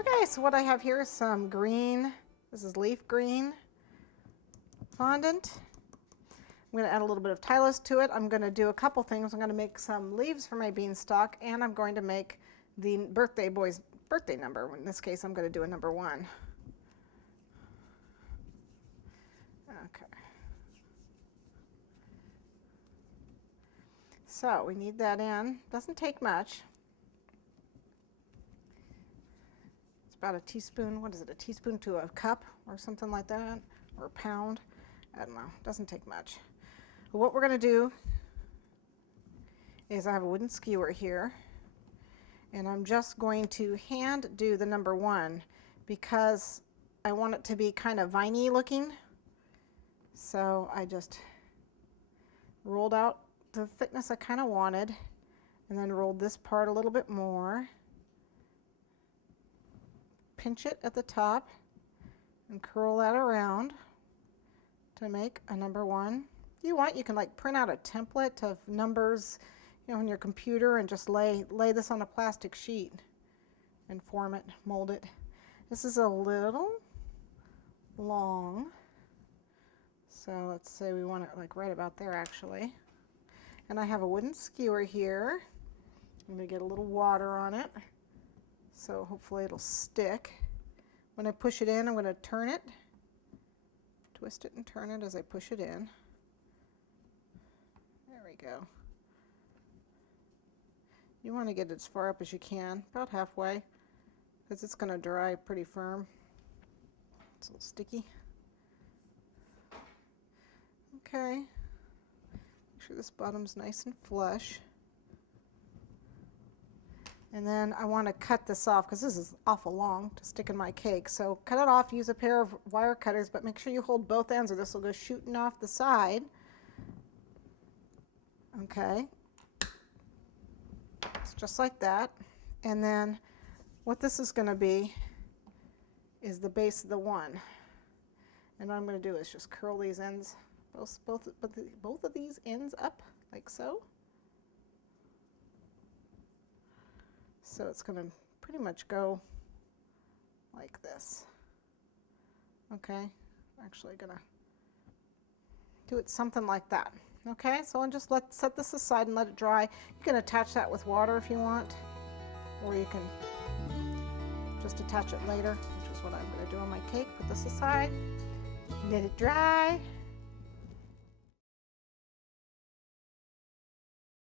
Okay, so what I have here is some green, this is leaf green fondant. I'm going to add a little bit of tylose to it. I'm going to do a couple things. I'm going to make some leaves for my beanstalk, and I'm going to make the birthday boy's birthday number. In this case, I'm going to do a number 1. Okay. So we need that in. Doesn't take much. It's about a teaspoon. What is it? A teaspoon to a cup or something like that, or a pound. I don't know. Doesn't take much. But what we're going to do is I have a wooden skewer here, and I'm just going to hand do the number 1 because I want it to be kind of viney looking. So I just rolled out the thickness I kind of wanted, and then rolled this part a little bit more. Pinch it at the top and curl that around to make a number 1. If you want, you can like print out a template of numbers, you know, on your computer and just lay this on a plastic sheet and form it, mold it. This is a little long, so let's say we want it like right about there actually. And I have a wooden skewer here. I'm going to get a little water on it, so hopefully it'll stick. When I push it in, I'm going to turn it, twist it and turn it as I push it in. There we go. You want to get it as far up as you can, about halfway, because it's going to dry pretty firm. It's a little sticky. Okay. Make sure this bottom's nice and flush. And then I want to cut this off because this is awful long to stick in my cake. So cut it off, use a pair of wire cutters, but make sure you hold both ends or this will go shooting off the side. Okay. It's just like that. And then what this is going to be is the base of the 1. And what I'm going to do is just curl these ends, both of these ends up like so. So it's going to pretty much go like this. Okay, actually going to do it something like that. Okay, so I'll just set this aside and let it dry. You can attach that with water if you want, or you can just attach it later, which is what I'm going to do on my cake. Put this aside, let it dry.